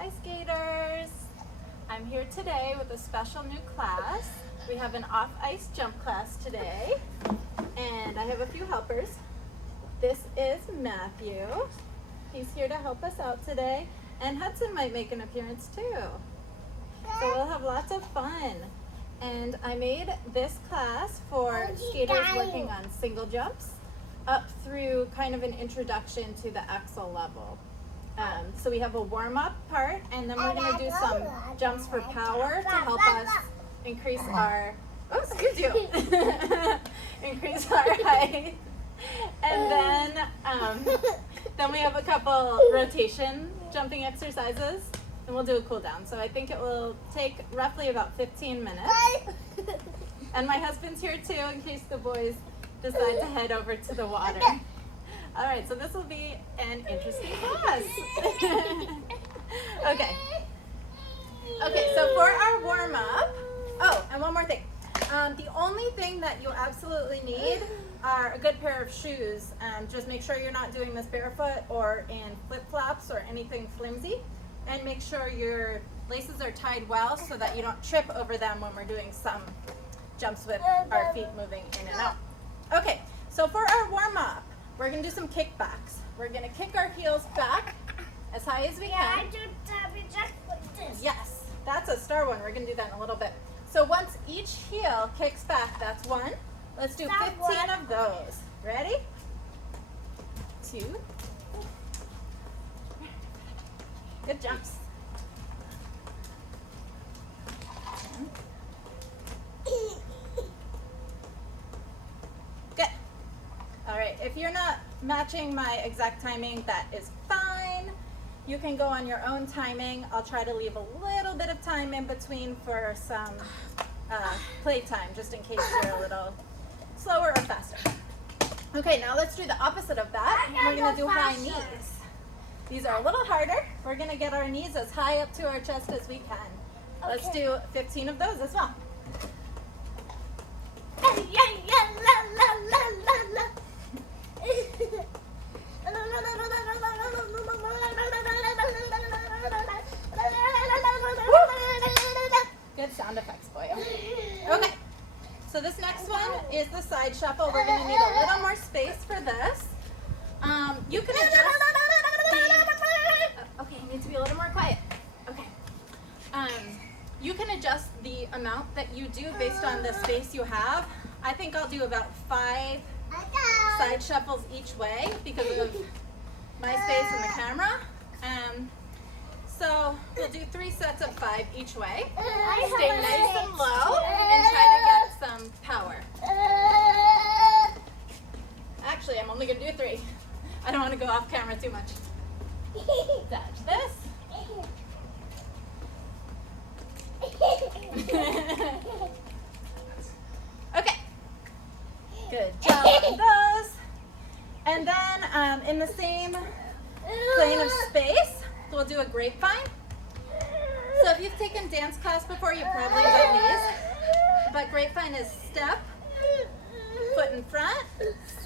Hi skaters! I'm here today with a special new class. We have an off-ice jump class today, and I have a few helpers. This is Matthew. He's here to help us out today, and Hudson might make an appearance too. So we'll have lots of fun. And I made this class for skaters working on single jumps up through kind of an introduction to the axel level. So we have a warm-up part, and then we're going to do some jumps for power to help us increase our, increase our height. And then we have a couple rotation jumping exercises, and we'll do a cool down. So I think it will take roughly about 15 minutes. And my husband's here too, in case the boys decide to head over to the water. All right, so this will be an interesting class. Okay, so for our warm-up, and one more thing. The only thing that you absolutely need are a good pair of shoes. Just make sure you're not doing this barefoot or in flip-flops or anything flimsy. And make sure your laces are tied well so that you don't trip over them when we're doing some jumps with our feet moving in and out. Okay, so for our warm-up, we're going to do some kickbacks. We're going to kick our heels back as high as we can. Yes, that's a star one. We're going to do that in a little bit. So once each heel kicks back, that's one. Let's do 15 of those. Ready? 2. Good jumps. Good. All right, if you're not matching my exact timing, that is fine. You can go on your own timing. I'll try to leave a little bit of time in between for some playtime, just in case you're a little slower or faster. Okay, now let's do the opposite of that. We're gonna do high knees. These are a little harder. We're gonna get our knees as high up to our chest as we can. Let's do 15 of those as well. Good sound effects for you. Okay, so this next one is the side shuffle. We're gonna need a little more space for this. You can adjust okay, you need to be a little more quiet. Okay. You can adjust the amount that you do based on the space you have. I think I'll do about 5 side shuffles each way because of my space and the camera. So we'll do 3 sets of 5 each way. Stay nice and low and try to get some power. Actually, I'm only going to do 3. I don't want to go off camera too much. Dodge this. Okay. Good job on those. And then in the same plane of space, we'll do a grapevine. So if you've taken dance class before, you probably know these. But grapevine is step, foot in front,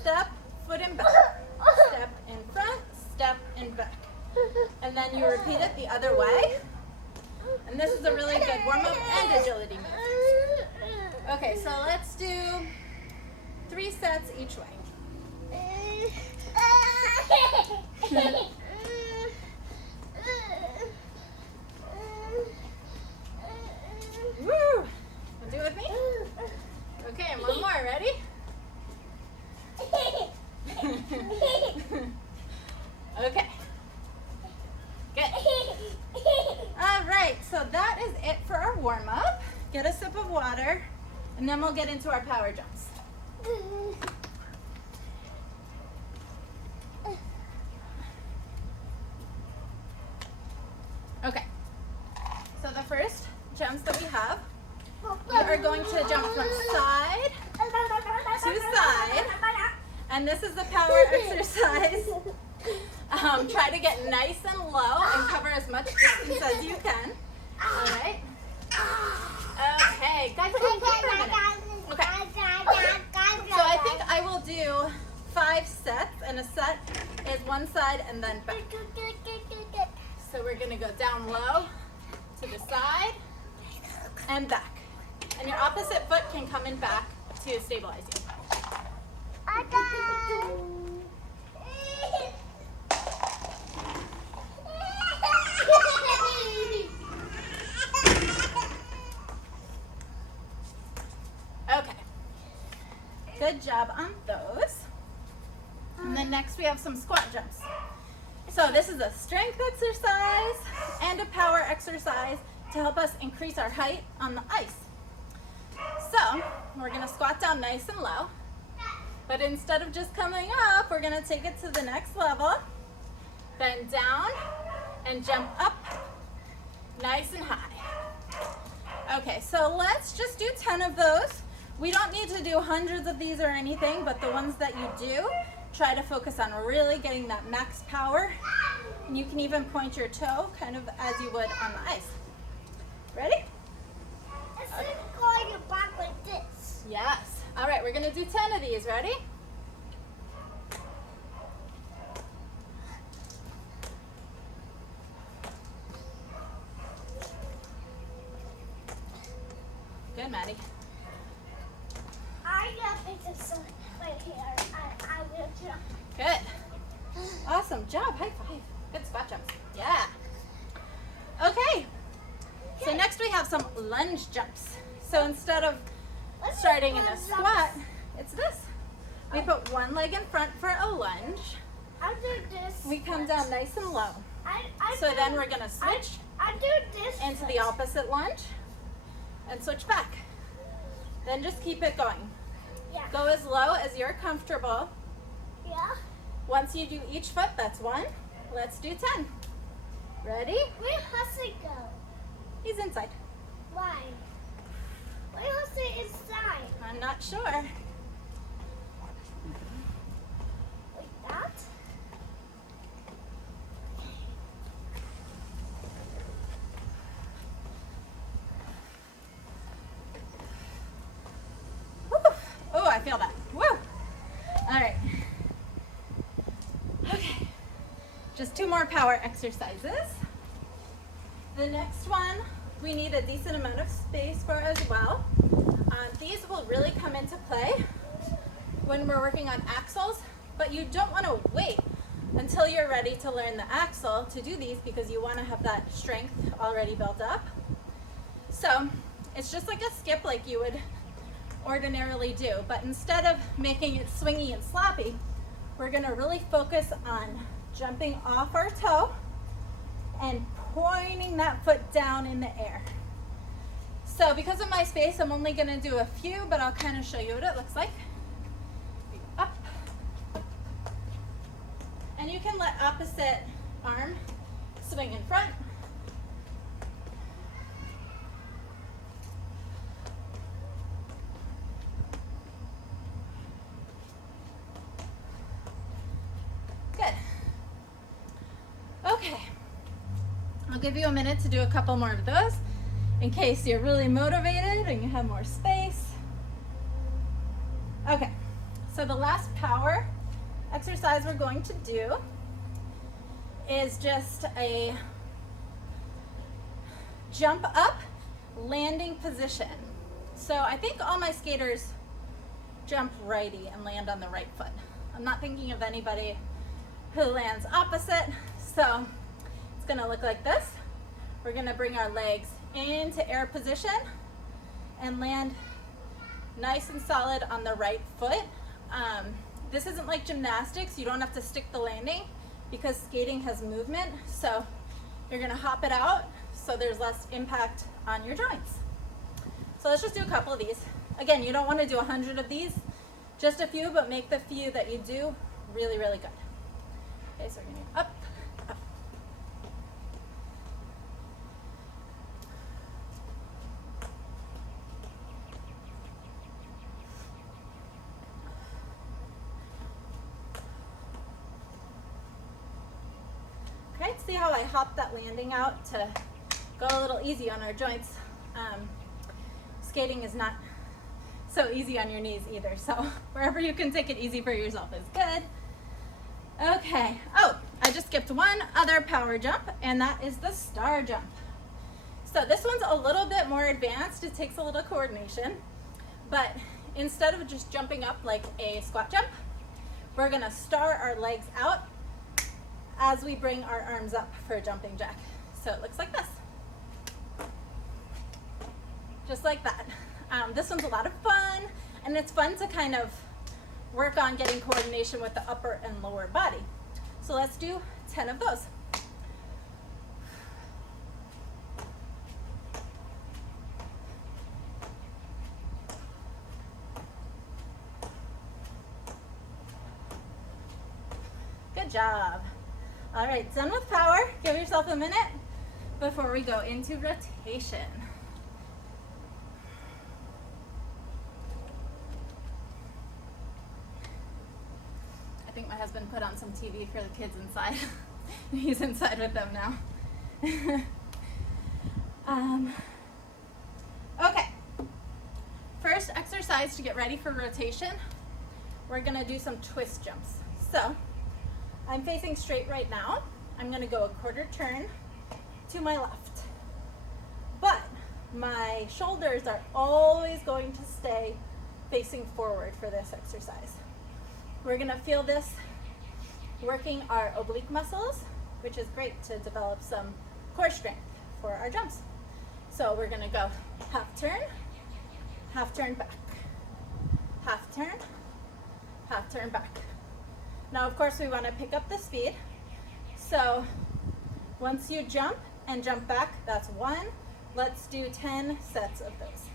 step, foot in back. Step in front, step in back. And then you repeat it the other way. And this is a really good warm-up and agility move. Okay, so let's do 3 sets each way. Woo! Do it with me? Okay, and one more. Ready? Okay. Good. All right, so that is it for our warm-up. Get a sip of water, and then we'll get into our power jumps. Okay, so the first jumps that we have, we are going to jump from side to side, and this is the power exercise. Try to get nice and low and cover as much distance as you can. All right. Okay, guys, hold for a minute. Okay. So I think I will do 5 sets, and a set is one side and then back. So we're gonna go down low, to the side, and back. And your opposite foot can come in back to stabilize you. Okay. Good job on those. And then next we have some squat jumps. So this is a strength exercise and a power exercise to help us increase our height on the ice. So we're gonna squat down nice and low, but instead of just coming up, we're gonna take it to the next level, bend down and jump up nice and high. Okay, so let's just do 10 of those. We don't need to do hundreds of these or anything, but the ones that you do, try to focus on really getting that max power. And you can even point your toe kind of as you would on the ice. Ready? Instead of going your back like this. Yes. All right, we're gonna do 10 of these. Ready? Good, Maddie. I got pictures right here. I will jump. Good. Awesome job. High five. Good squat jumps. Yeah. Okay. So next we have some lunge jumps. So instead of Let's starting do in a lunge squat, jumps. it's this. We put one leg in front for a lunge. I'll do this. We come down nice and low. So do- then we're gonna switch I do this. into the opposite lunge and switch back. Then just keep it going. Yeah. Go as low as you're comfortable. Yeah. Once you do each foot, that's 1. Let's do 10. Ready? Where Hussey go? He's inside. Why? Where Hussey inside? I'm not sure. Like that? Oh, I feel that. Woo! All right. Okay. Just 2 more power exercises. The next one, we need a decent amount of space for as well. These will really come into play when we're working on axles, but you don't want to wait until you're ready to learn the axle to do these because you want to have that strength already built up. So it's just like a skip like you would ordinarily do, but instead of making it swingy and sloppy, we're going to really focus on jumping off our toe and pointing that foot down in the air. So because of my space, I'm only going to do a few, but I'll kind of show you what it looks like. Up. And you can let opposite arm swing in front. Good. Okay. I'll give you a minute to do a couple more of those in case you're really motivated and you have more space. Okay, so the last power exercise we're going to do is just a jump up landing position. So I think all my skaters jump righty and land on the right foot. I'm not thinking of anybody who lands opposite, so it's gonna look like this. We're gonna bring our legs into air position and land nice and solid on the right foot. This isn't like gymnastics. You don't have to stick the landing because skating has movement. So you're gonna hop it out so there's less impact on your joints. So let's just do a couple of these. Again, you don't wanna do 100 of these, just a few, but make the few that you do really, really good. Okay, so we're gonna go up, up. Okay, see how I hopped that landing out to go a little easy on our joints. Skating is not so easy on your knees either, so wherever you can take it easy for yourself is good. Okay, oh, I just skipped one other power jump, and that is the star jump. So this one's a little bit more advanced. It takes a little coordination, but instead of just jumping up like a squat jump, we're gonna star our legs out as we bring our arms up for a jumping jack. So it looks like this. Just like that. This one's a lot of fun, and it's fun to kind of work on getting coordination with the upper and lower body. So let's do 10 of those. Good job. All right, done with power. Give yourself a minute before we go into rotation. I think my husband put on some TV for the kids inside. He's inside with them now. Okay, first exercise to get ready for rotation, we're gonna do some twist jumps. So I'm facing straight right now. I'm gonna go a quarter turn to my left, but my shoulders are always going to stay facing forward for this exercise. We're gonna feel this working our oblique muscles, which is great to develop some core strength for our jumps. So we're gonna go half turn back, half turn back. Now, of course, we wanna pick up the speed. So once you jump and jump back, that's one. Let's do 10 sets of those.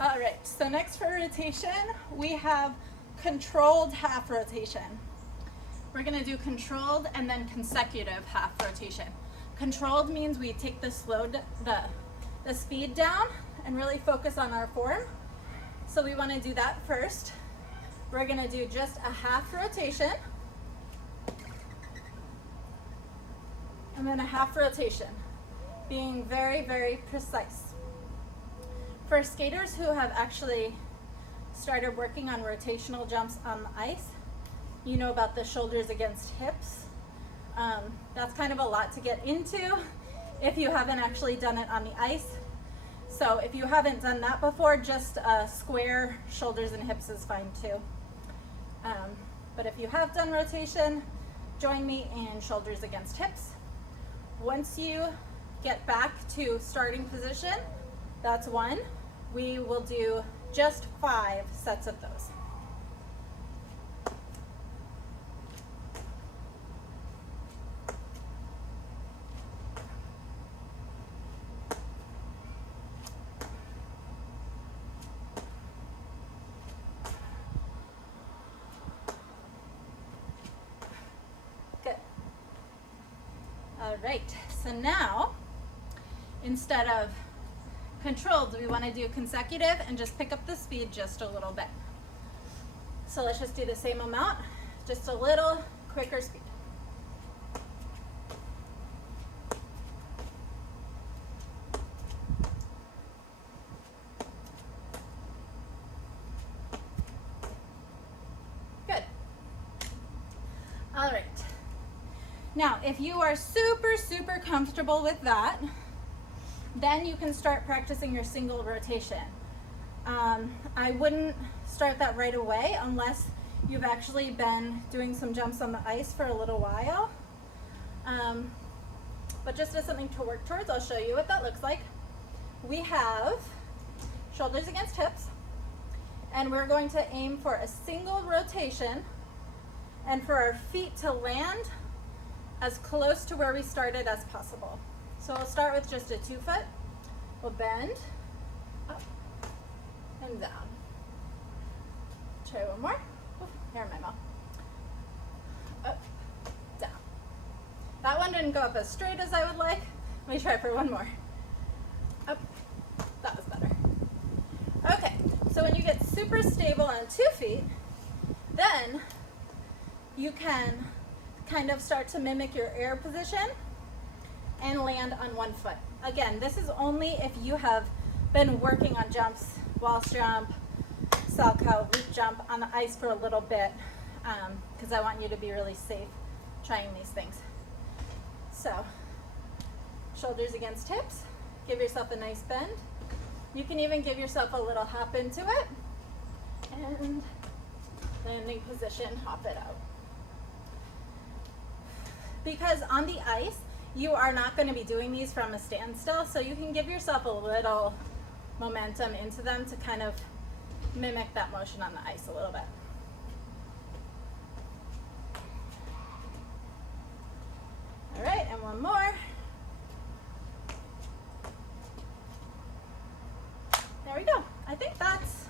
All right, so next for rotation, we have controlled half rotation. We're gonna do controlled and then consecutive half rotation. Controlled means we take the speed down and really focus on our form. So we wanna do that first. We're gonna do just a half rotation, and then a half rotation, being very, very precise. For skaters who have actually started working on rotational jumps on the ice, you know about the shoulders against hips. That's kind of a lot to get into if you haven't actually done it on the ice. So if you haven't done that before, just square shoulders and hips is fine too. But if you have done rotation, join me in shoulders against hips. Once you get back to starting position, that's one. We will do just 5 sets of those. Good. All right, so now, instead of controlled, we want to do consecutive and just pick up the speed just a little bit. So let's just do the same amount, just a little quicker speed. Good. All right. Now, if you are super, super comfortable with that, then you can start practicing your single rotation. I wouldn't start that right away unless you've actually been doing some jumps on the ice for a little while. But just as something to work towards, I'll show you what that looks like. We have shoulders against hips, and we're going to aim for a single rotation and for our feet to land as close to where we started as possible. So we'll start with just a 2-foot. We'll bend, up, and down. Try one more. Oof, hair in my mouth. Up, down. That one didn't go up as straight as I would like. Let me try for one more. Up, that was better. Okay, so when you get super stable on 2 feet, then you can kind of start to mimic your air position and land on one foot. Again, this is only if you have been working on jumps, waltz jump, Salchow, loop jump on the ice for a little bit, because I want you to be really safe trying these things. So, shoulders against hips, give yourself a nice bend. You can even give yourself a little hop into it, and landing position, hop it out. Because on the ice, you are not going to be doing these from a standstill, so you can give yourself a little momentum into them to kind of mimic that motion on the ice a little bit. All right, and one more. There we go. I think that's,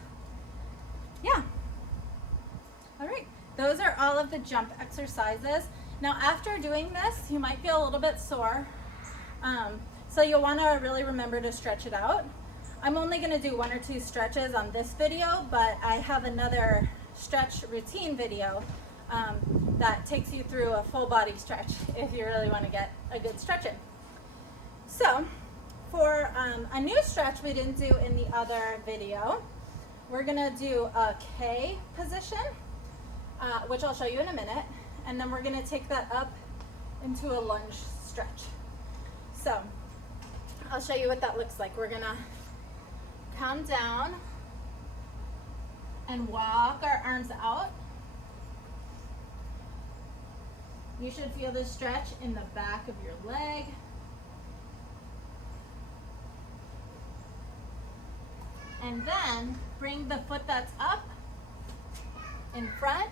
yeah. All right, those are all of the jump exercises. Now after doing this, you might feel a little bit sore. So you'll wanna really remember to stretch it out. I'm only gonna do 1 or 2 stretches on this video, but I have another stretch routine video that takes you through a full body stretch if you really wanna get a good stretch in. So for a new stretch we didn't do in the other video, we're gonna do a K position, which I'll show you in a minute. And then we're gonna take that up into a lunge stretch. So I'll show you what that looks like. We're gonna come down and walk our arms out. You should feel this stretch in the back of your leg. And then bring the foot that's up in front,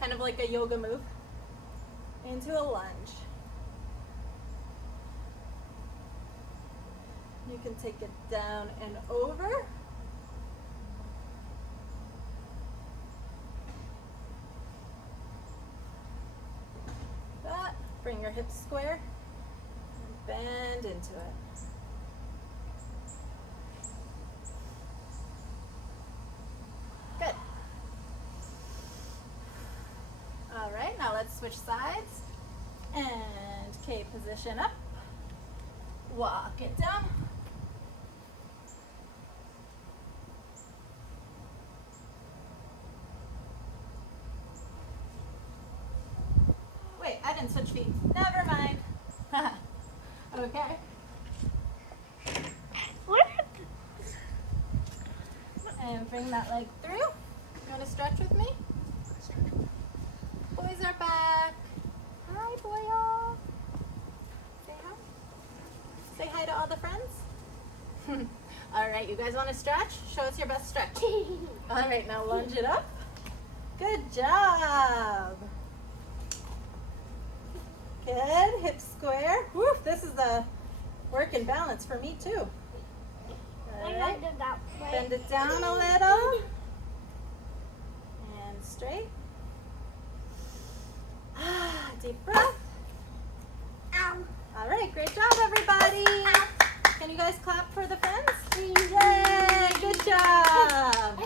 kind of like a yoga move, into a lunge. You can take it down and over. That. Bring your hips square and bend into it. Good. All right, now let's switch sides. And K position up. Walk it down. Wait, I didn't switch feet. Never mind. Okay. And bring that leg through. You want to stretch with me? Boys are back. Hi, boy-o. Say hi. Say hi to all the friends. All right, you guys want to stretch? Show us your best stretch. All right, now lunge it up. Good job. Good, hips square. Woof, this is a work and balance for me too. All right, bend it down a little. And straight. Deep breath. Ow. All right, great job everybody. Can you guys clap for the friends? Yay, good job.